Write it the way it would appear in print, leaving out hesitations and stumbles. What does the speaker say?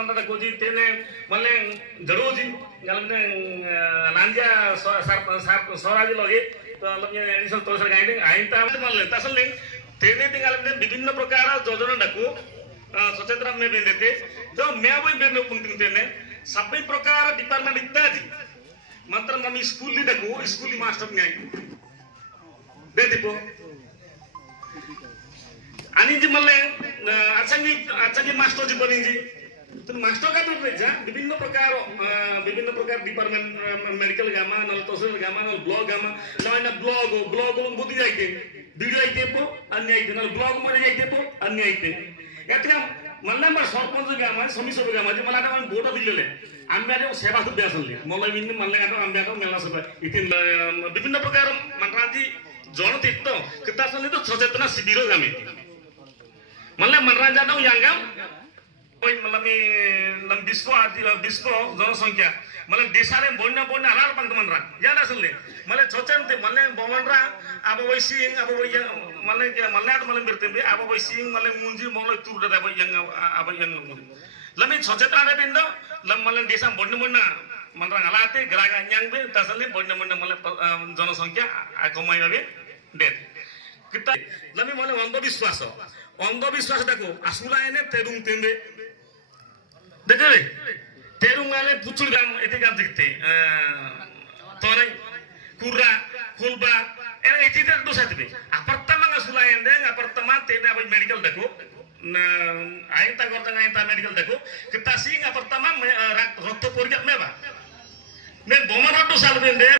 manada koji tene male garoji galamne nanja soraji loge तो Lamya additional तोसर guiding आइंता मले तसलिंग तेने तिंगालने विभिन्न प्रकार जोजना डकु सचेतना में बेंदेते तो मैं वही बेंदे पंक्ति तेने सभी प्रकार डिपार्टमेंट इत्यादि मात्र नमी स्कूल ली डकु स्कूल ली मास्टर न्याय बेदिपो आणि जी मले अच्छा मास्टर जी बनी जी तो मास्टर का तो रेजा विभिन्न प्रकार डिपार्टमेंट मेडिकल गामा नल तोसल गामा नल ब्लॉग गामा लाइना ब्लॉग लोग बुद्धि जाइते वीडियो आइते पो अन्य आइते नल ब्लॉग मध्ये जाइते पो अन्य आइते यात्रा मला नंबर सरपंच गामा समिति सब गामा जी मला ना वोट दिलेले आम्ही आले सेवा सुद्धा असले मला विन्न मला गातो आम्ही गातो मेला सभा इथे विभिन्न प्रकार मनराजी जनतित्व कितासले तो सचेतना शिबिर गामे मला मनराजा नो यांगम ওই মানে নম বিশ্ব জনসংখ্যা মানে দেশারে বন্যা আলার পান্ত মানরা জানা আসলে মানে চচনতে মানে বমনরা আবো সিং আবো মানে মালনাট মানে বেরতে আবো সিং মানে মুঞ্জি মলে তুরদা আবো yang lami চচেতনা বিন্দু লম মানে দেশা বন্যা মানরা আলাতে গ্রাগা ᱧangবে তাসলে বন্যা মানে জনসংখ্যা কমাই যাবে দেন কিতা লমি মানে অন্ধবিশ্বাসটাকে আসুলায়নে তেরুং তেন্দে देखो तेरुंगाले पुचुल गाम एते गाम देखते तोरे कुर्रा कुलबा ए एती ते दोसा तबे apartama ngasulayan deng apartama tena abay medical dako na aita gorta ngaita medical dako kita sing apartama rokto porjak meba me bomar dosa lebende